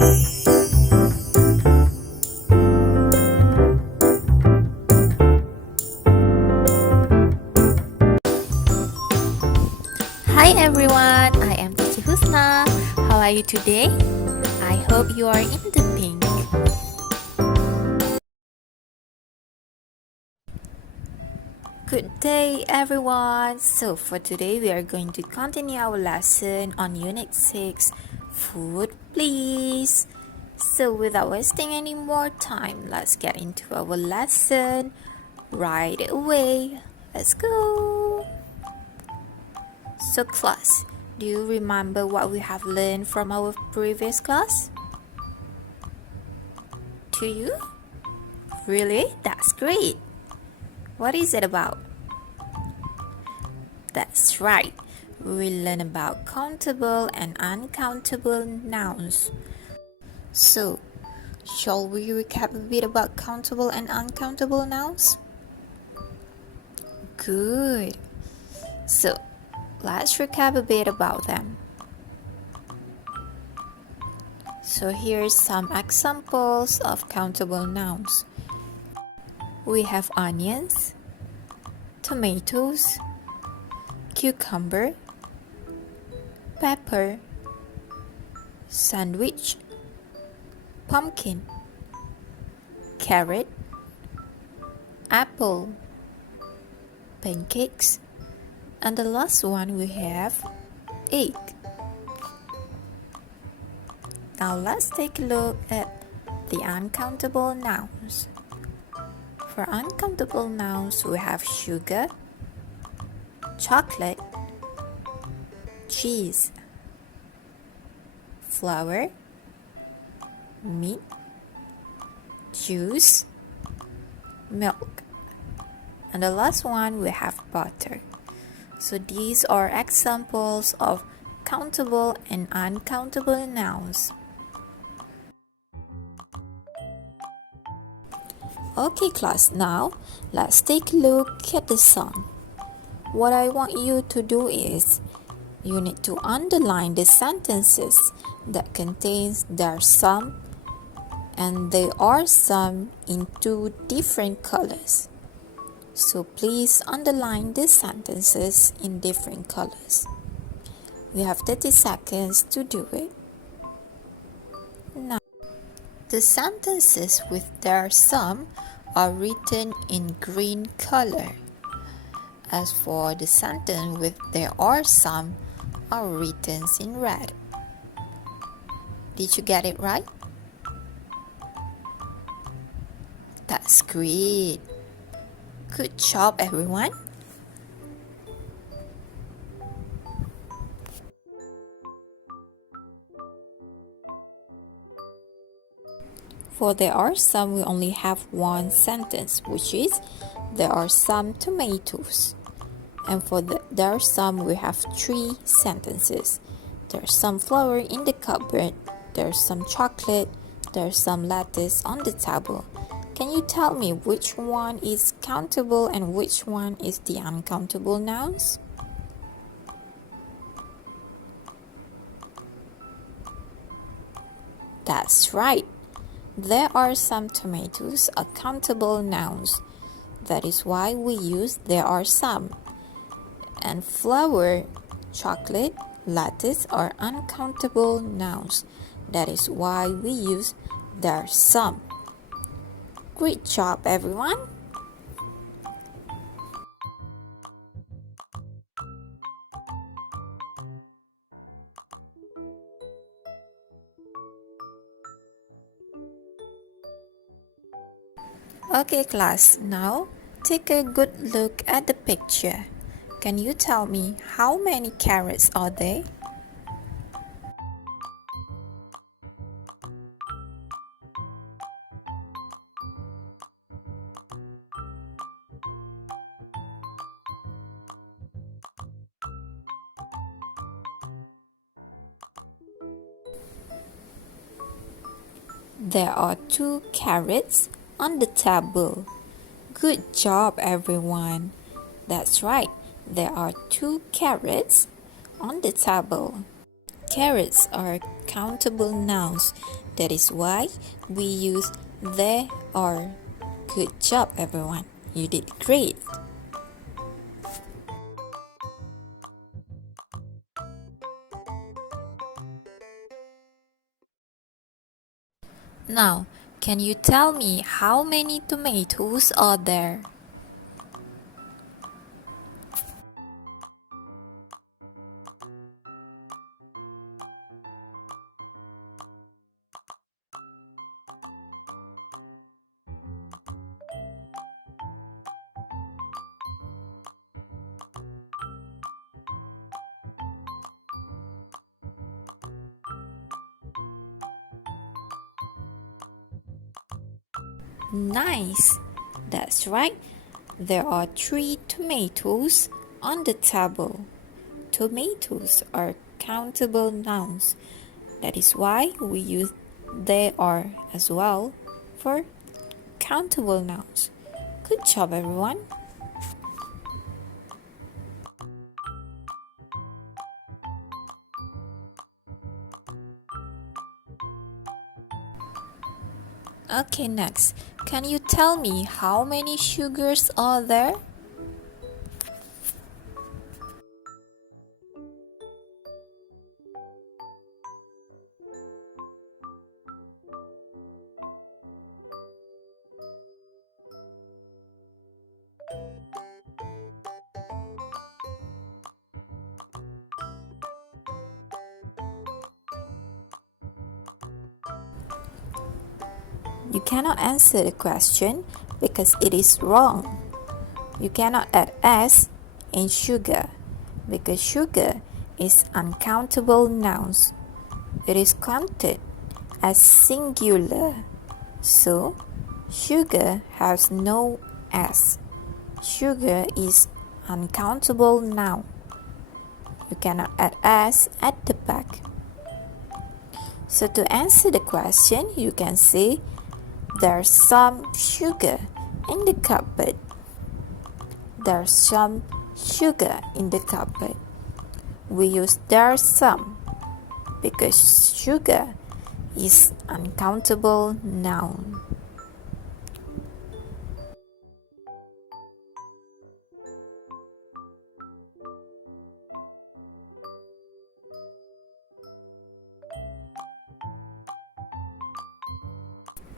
Hi everyone, I am Teacher Husna. How are you today? I hope you are in the pink. Good day everyone. So for today we are going to continue our lesson on Unit 6, Food Please. So without wasting any more time, let's get into our lesson right away. Let's go. So class, do you remember what we have learned from our previous class? Do you? Really? That's great. What is it about? That's right. We will learn about countable and uncountable nouns. So, shall we recap a bit about countable and uncountable nouns? Good. So, let's recap a bit about them. So here's some examples of countable nouns. We have onions, tomatoes, cucumber, pepper, sandwich, pumpkin, carrot, apple, pancakes, and the last one we have egg. Now let's take a look at the uncountable nouns. For uncountable nouns, we have sugar, chocolate, cheese, flour, meat, juice, milk, and the last one we have butter. So these are examples of countable and uncountable nouns. Okay class, now let's take a look at the song. What I want you to do is, you need to underline the sentences that contains there are some and there are some in two different colors. So please underline the sentences in different colors. We have 30 seconds to do it. Now, the sentences with there are some are written in green color. As for the sentence with there are some are written in red. Did you get it right? That's great. Good job everyone. For there are some, we only have one sentence, which is there are some tomatoes. And for there are some, we have three sentences. There's some flour in the cupboard, there's some chocolate, there's some lettuce on the table. Can you tell me which one is countable and which one is the uncountable nouns? That's right. There are some tomatoes are countable nouns. That is why we use there are some. And flour, chocolate, lettuce are uncountable nouns. That is why we use there are some. Great job everyone. Okay class, now take a good look at the picture. Can you tell me how many carrots are there? There are 2 carrots on the table. Good job everyone. That's right. There are 2 carrots on the table. Carrots are countable nouns. That is why we use they are. Good job, everyone. You did great. Now, can you tell me how many tomatoes are there? Nice! That's right. There are 3 tomatoes on the table. Tomatoes are countable nouns. That is why we use they are as well for countable nouns. Good job, everyone. Okay, next. Can you tell me how many sugars are there? You cannot answer the question because it is wrong. You cannot add S in sugar because sugar is uncountable nouns. It is counted as singular. So, sugar has no S. Sugar is uncountable noun. You cannot add S at the back. So to answer the question, you can say there's some sugar in the cupboard. There's some sugar in the cupboard. We use there's some because sugar is uncountable noun.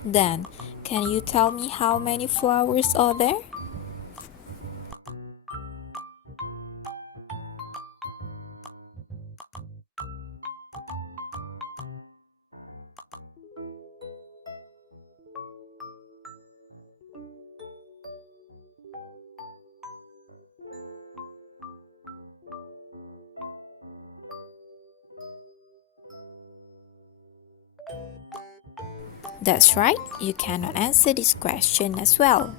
Then, can you tell me how many flowers are there? That's right, you cannot answer this question as well.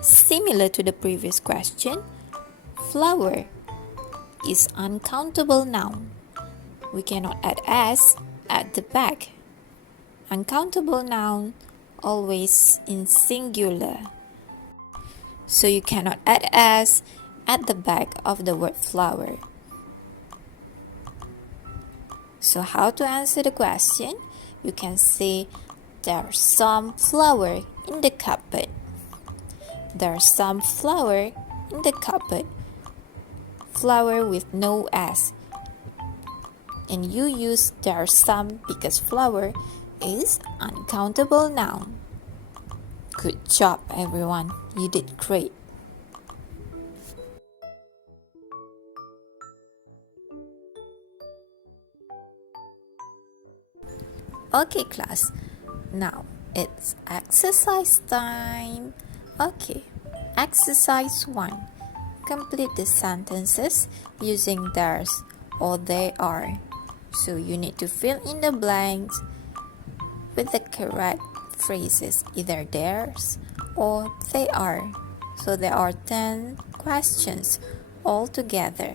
Similar to the previous question, flower is uncountable noun. We cannot add S at the back. Uncountable noun always in singular. So you cannot add S at the back of the word flower. So how to answer the question? You can say there's some flour in the cupboard. There's some flour in the cupboard. Flour with no S. And you use there's some because flour is uncountable noun. Good job, everyone. You did great. Okay, class. Now it's exercise time. Okay, exercise 1. Complete the sentences using there's or they are. So you need to fill in the blanks with the correct phrases, either theirs or they are. So there are 10 questions altogether.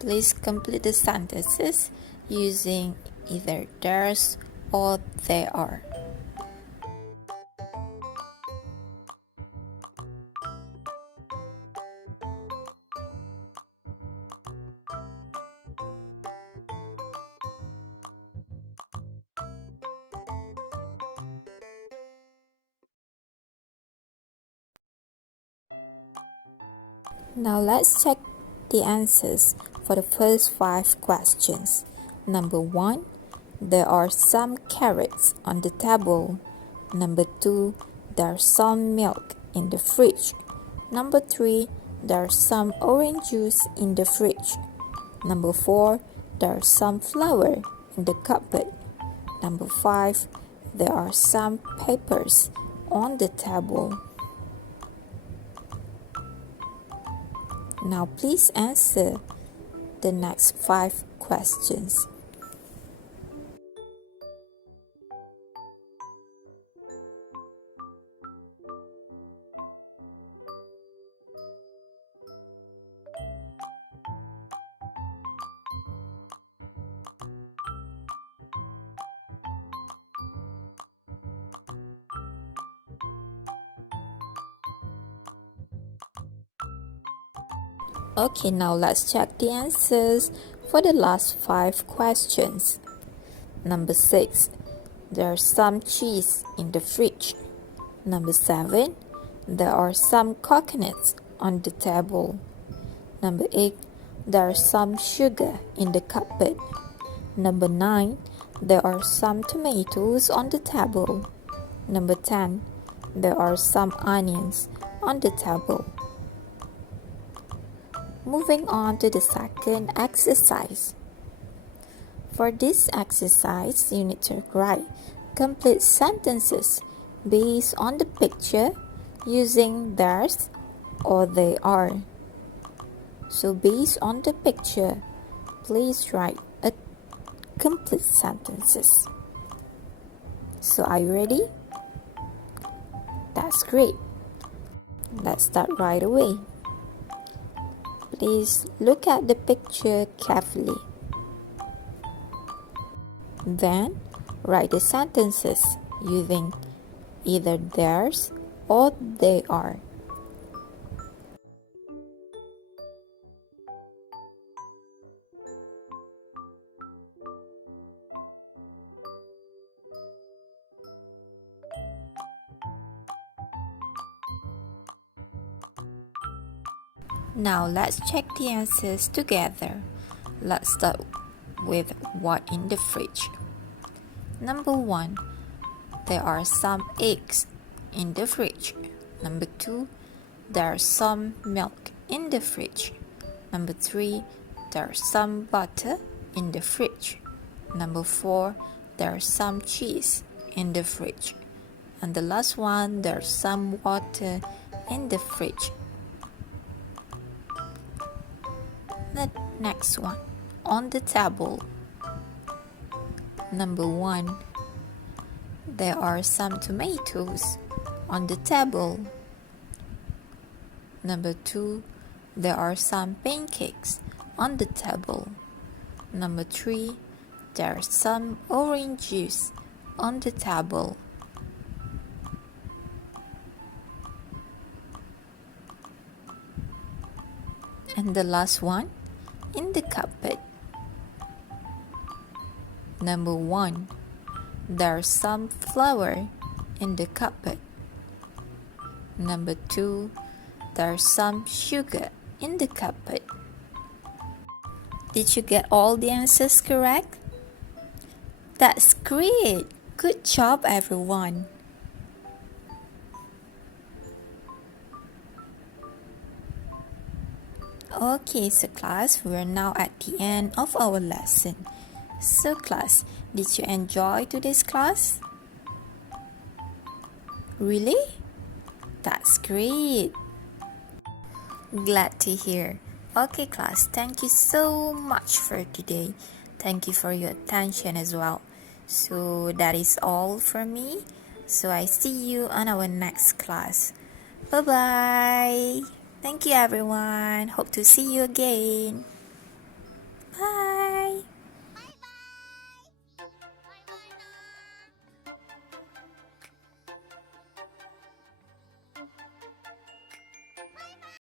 Please complete the sentences using either theirs or they are. Now let's check the answers for the first 5 questions. Number 1, there are some carrots on the table. Number 2, there's some milk in the fridge. Number 3, there's some orange juice in the fridge. Number 4, there's some flour in the cupboard. Number 5, there are some papers on the table. Now please answer the next 5 questions. Okay, now let's check the answers for the last 5 questions. Number 6, there's some cheese in the fridge. Number 7, there are some coconuts on the table. Number 8, there's some sugar in the cupboard. Number 9, there are some tomatoes on the table. Number 10, there are some onions on the table. Moving on to the second exercise. For this exercise, you need to write complete sentences based on the picture using there's or they are. So based on the picture, please write a complete sentences. So are you ready? That's great. Let's start right away. Please look at the picture carefully. Then write the sentences using either theirs or they are. Now let's check the answers together. Let's start with what in the fridge. Number 1, there are some eggs in the fridge. Number 2, there's some milk in the fridge. Number 3, there's some butter in the fridge. Number 4, there's some cheese in the fridge. And the last one, there's some water in the fridge. The next one, on the table. Number 1, there are some tomatoes on the table. Number 2, there are some pancakes on the table. Number 3, there's some orange juice on the table. And the last one, in the cupboard. Number 1, there's some flour in the cupboard. Number 2, there's some sugar in the cupboard. Did you get all the answers correct? That's great! Good job, everyone! Okay, so class, we're now at the end of our lesson. So class, did you enjoy today's class? Really? That's great! Glad to hear. Okay class, thank you so much for today. Thank you for your attention as well. So that is all from me. So I see you on our next class. Bye-bye. Thank you everyone. Hope to see you again. Bye.